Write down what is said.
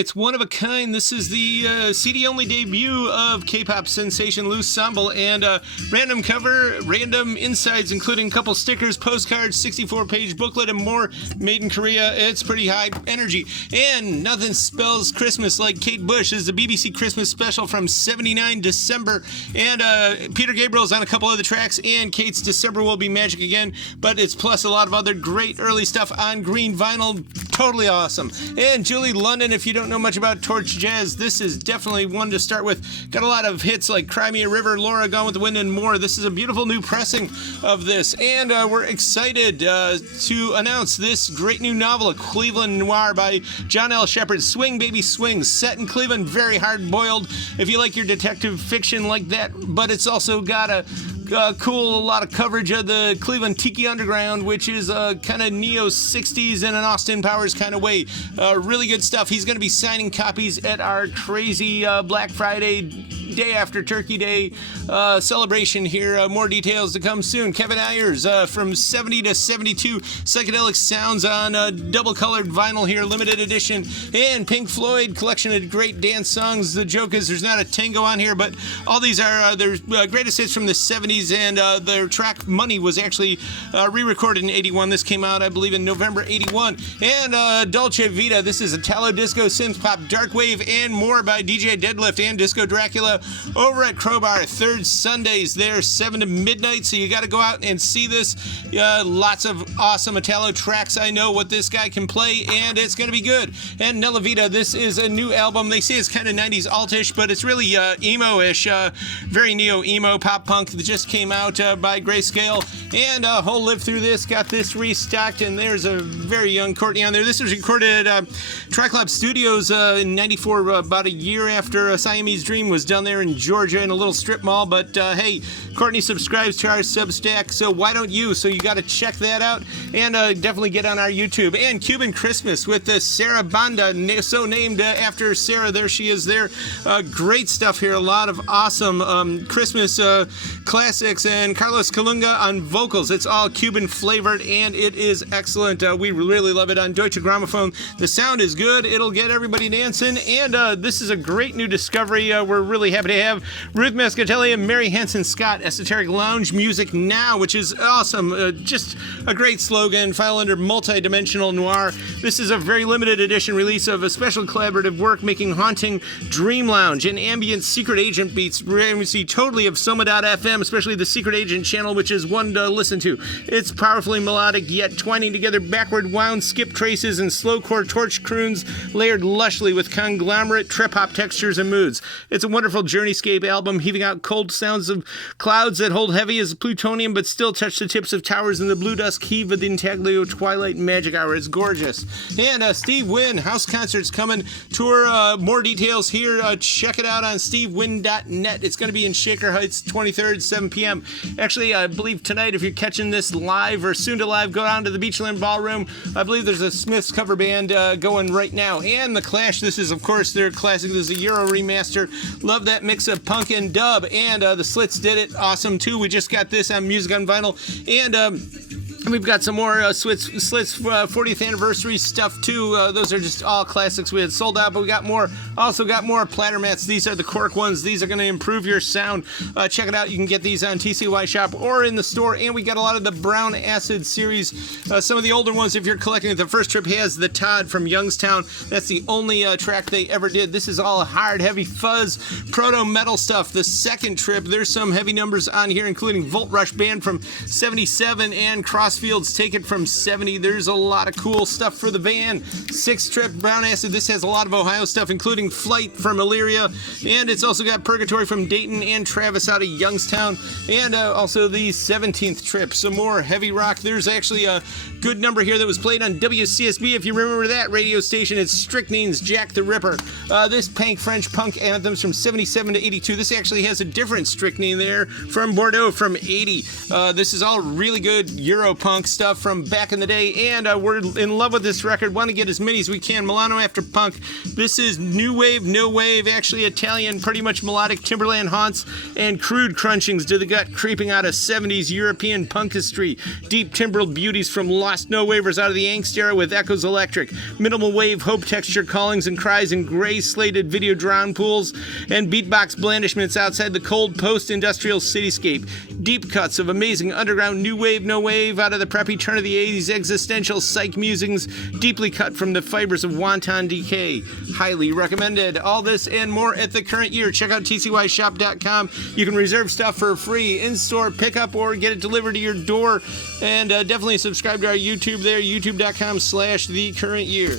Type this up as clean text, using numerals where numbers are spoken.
It's one of a kind. This is the CD-only debut of K-pop sensation Loussemble, and random cover, random insides, including a couple stickers, postcards, 64-page booklet, and more made in Korea. It's pretty high energy. And nothing spells Christmas like Kate Bush. This is the BBC Christmas special from '79 December, and Peter Gabriel's on a couple of the tracks, and Kate's December Will Be Magic Again, but it's plus a lot of other great early stuff on green vinyl. Totally awesome. And Julie London, if you don't know much about Torch Jazz, this is definitely one to start with. Got a lot of hits like Cry Me a River, Laura, Gone with the Wind, and more. This is a beautiful new pressing of this, and we're excited to announce this great new novel, A Cleveland Noir by John L. Shepard. Swing Baby Swing, set in Cleveland, very hard-boiled if you like your detective fiction like that, but it's also got a lot of coverage of the Cleveland Tiki Underground, which is kind of neo-60s in an Austin Powers kind of way. Really good stuff. He's going to be signing copies at our crazy Black Friday day after Turkey Day celebration here. More details to come soon. Kevin Ayers from 70 to 72 psychedelic sounds on double-colored vinyl here, limited edition. And Pink Floyd collection of great dance songs. The joke is there's not a tango on here, but all these are their greatest hits from the 70s, and their track Money was actually re-recorded in 81. This came out, I believe, in November 81. And Dolce Vita, this is Italo disco, synth pop, dark wave, and more by DJ Deadlift and Disco Dracula over at Crowbar. Third Sundays there, 7 to midnight, so you got to go out and see this. Lots of awesome Italo tracks. I know what this guy can play, and it's going to be good. And Nella Vita, this is a new album. They say it's kind of 90s altish, but it's really emo-ish, very neo-emo pop punk that just came out by Grayscale. And Whole Live Through This got this restocked, and there's a very young Courtney on there. This was recorded at Triclop Studios in 94, about a year after Siamese Dream was done there in Georgia in a little strip mall. But hey, Courtney subscribes to our Substack, so why don't you? So you got to check that out, and definitely get on our YouTube. And Cuban Christmas with Sarah Banda, so named after Sarah. There she is there. Great stuff here. A lot of awesome Christmas classics, and Carlos Colunga on vocals. It's all Cuban flavored, and it is excellent. We really love it on Deutsche Grammophon. The sound is good. It'll get everybody dancing, and this is a great new discovery. We're really happy to have Ruth Mescatelli and Mary Hanson Scott, Esoteric Lounge Music Now, which is awesome. Just a great slogan. File under Multidimensional Noir. This is a very limited edition release of a special collaborative work making haunting dream lounge and ambient secret agent beats. We see totally of Soma.fm, especially the Secret Agent channel, which is one to listen to. It's powerfully melodic, yet twining together backward wound skip traces and slowcore torch croons layered lushly with conglomerate trip-hop textures and moods. It's a wonderful journeyscape album, heaving out cold sounds of clouds that hold heavy as plutonium but still touch the tips of towers in the blue dusk heave of the intaglio twilight magic hour. It's gorgeous. And Steve Wynn, house concerts coming. Tour, more details here. Check it out on stevewynn.net. It's going to be in Shaker Heights, 23rd, 7 p.m. Actually, I believe tonight, if you're catching this live or soon to live, go down to the Beachland Ballroom. I believe there's a Smiths cover band going right now. And The Clash, this is, of course, their classic. This is a Euro remaster. Love that mix of punk and dub. And the Slits did it awesome, too. We just got this on Music on Vinyl. And we've got some more Slits 40th anniversary stuff too. Those are just all classics. We had sold out, but we got more. Also got more platter mats. These are the cork ones. These are going to improve your sound. Check it out. You can get these on TCY Shop or in the store. And we got a lot of the Brown Acid series. Some of the older ones, if you're collecting it. The first trip has the Todd from Youngstown. That's the only track they ever did. This is all hard, heavy fuzz, proto metal stuff. The second trip, there's some heavy numbers on here, including Volt Rush Band from 77 and Crossfields Take It from 70. There's a lot of cool stuff for the van. Sixth trip, Brown Acid. This has a lot of Ohio stuff, including Flight from Illyria. And it's also got Purgatory from Dayton and Travis out of Youngstown. And also the 17th trip. Some more heavy rock. There's actually a good number here that was played on WCSB. If you remember that radio station, it's Strychnine's Jack the Ripper. This French punk anthems from 77 to 82. This actually has a different Strychnine there from Bordeaux from 80. This is all really good Euro punk stuff from back in the day, and we're in love with this record. Want to get as many as we can. Milano After Punk. This is new wave, no wave, actually Italian, pretty much melodic Timberland haunts and crude crunchings to the gut, creeping out of 70s European punk history. Deep timbrel beauties from lost no wavers out of the angst era with Echoes Electric, minimal wave, hope texture callings and cries in gray slated video drown pools, and beatbox blandishments outside the cold post-industrial cityscape. Deep cuts of amazing underground new wave, no wave out of the preppy turn of the 80s existential psych musings, deeply cut from the fibers of wanton decay. Highly recommended. All this and more at The Current Year. Check out tcyshop.com. You can reserve stuff for free in-store pickup or get it delivered to your door. And definitely subscribe to our YouTube there, youtube.com/The Current Year.